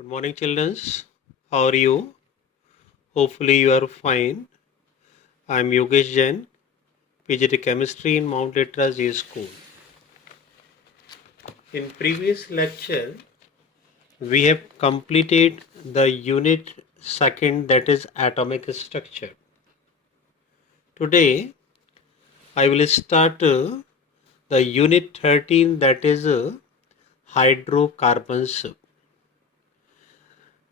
Good morning, children. How are you? Hopefully, you are fine. I am Yogesh Jain, PGT Chemistry in Mount Litera J School. In previous lecture, we have completed the unit second, that is atomic structure. Today, I will start the unit 13, that is hydrocarbons.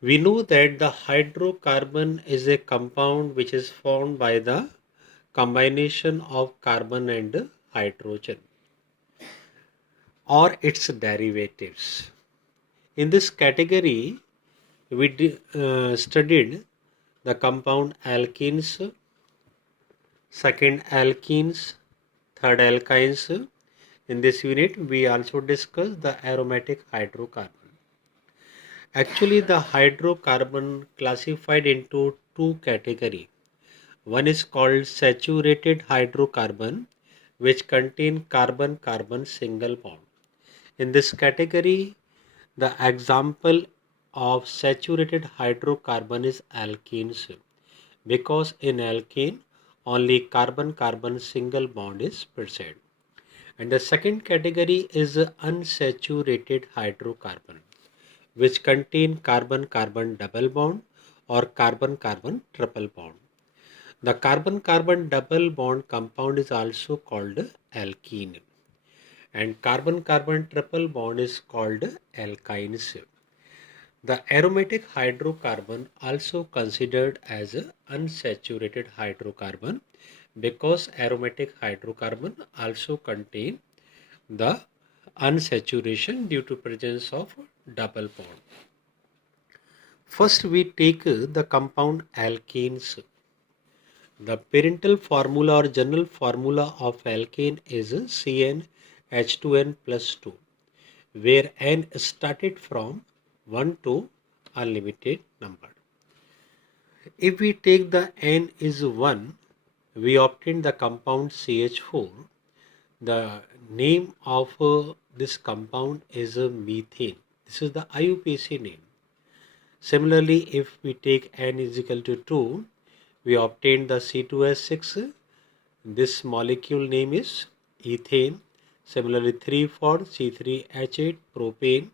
We know that the hydrocarbon is a compound which is formed by the combination of carbon and hydrogen or its derivatives. In this category, we studied the compound alkenes, second alkenes, third alkynes. In this unit, we also discussed the aromatic hydrocarbon. Actually, the hydrocarbon classified into two categories. One is called saturated hydrocarbon, which contain carbon-carbon single bond. In this category, the example of saturated hydrocarbon is alkenes, because in alkane only carbon-carbon single bond is present. And the second category is unsaturated hydrocarbon, which contain carbon-carbon double bond or carbon-carbon triple bond. The carbon-carbon double bond compound is also called alkene, and carbon-carbon triple bond is called alkynes. The aromatic hydrocarbon also considered as a unsaturated hydrocarbon, because aromatic hydrocarbon also contain the unsaturation due to presence of double bond. First we take the compound alkanes. The parental formula or general formula of alkane is CnH2n plus 2, where n started from 1 to unlimited number. If we take the n is 1, we obtain the compound CH4. The name of this compound is methane. This is the IUPAC name. Similarly, if we take n is equal to 2, we obtain the C2H6. This molecule name is ethane. Similarly, 3 for C3H8 propane,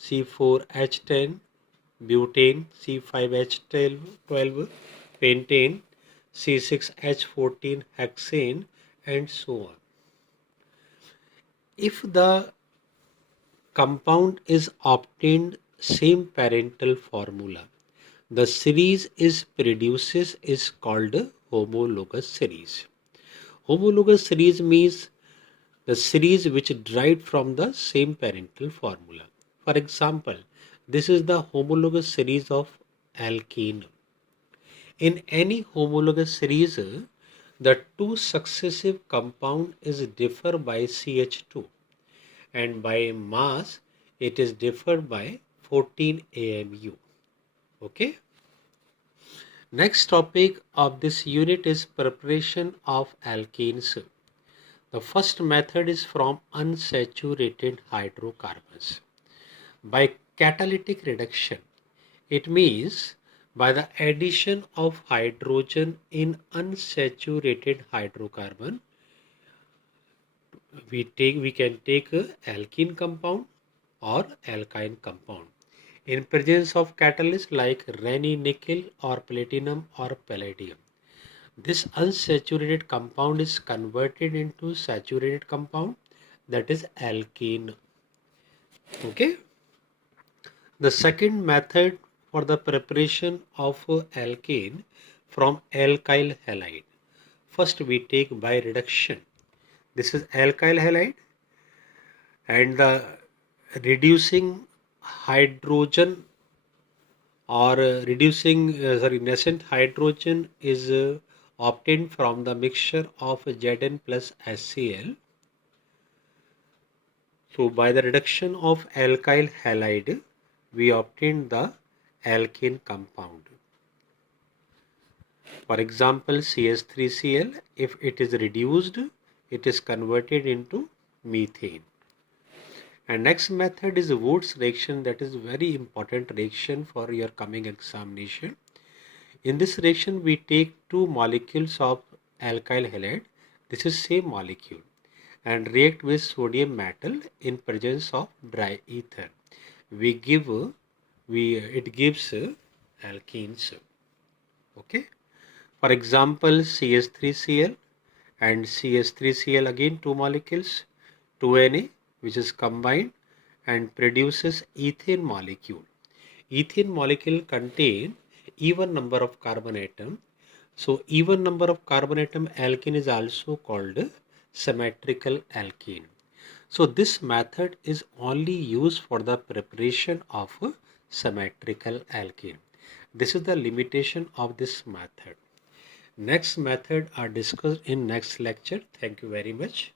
C4H10 butane, C5H12 pentane, C6H14 hexane, and so on. If the compound is obtained same parental formula, the series is called homologous series. Homologous series means the series which derived from the same parental formula. For example, this is the homologous series of alkene. In any homologous series, the two successive compound is differ by CH2, and by mass it is differed by 14 AMU. Okay. Next topic of this unit is preparation of alkenes. The first method is from unsaturated hydrocarbons. By catalytic reduction, it means by the addition of hydrogen in unsaturated hydrocarbon, we can take a alkene compound or alkyne compound in presence of catalysts like Raney nickel or platinum or palladium. This unsaturated compound is converted into saturated compound, that is alkene. Okay. The second method for the preparation of alkane from alkyl halide. First we take by reduction. This is alkyl halide, and the reducing hydrogen or nascent hydrogen is obtained from the mixture of Zn plus HCl. So by the reduction of alkyl halide, we obtain the alkane compound. For example, CH3Cl, if it is reduced, it is converted into methane. And next method is Woods reaction, that is very important reaction for your coming examination. In this reaction, we take two molecules of alkyl halide, this is same molecule, and react with sodium metal in presence of dry ether. It gives alkenes. Okay. For example, CH3Cl and CH3Cl, again two molecules, 2Na, which is combined and produces ethane molecule. Ethane molecule contain even number of carbon atom. So even number of carbon atom alkene is also called symmetrical alkene. So this method is only used for the preparation of symmetrical alkene. This is the limitation of this method. Next method are discussed in next lecture. Thank you very much.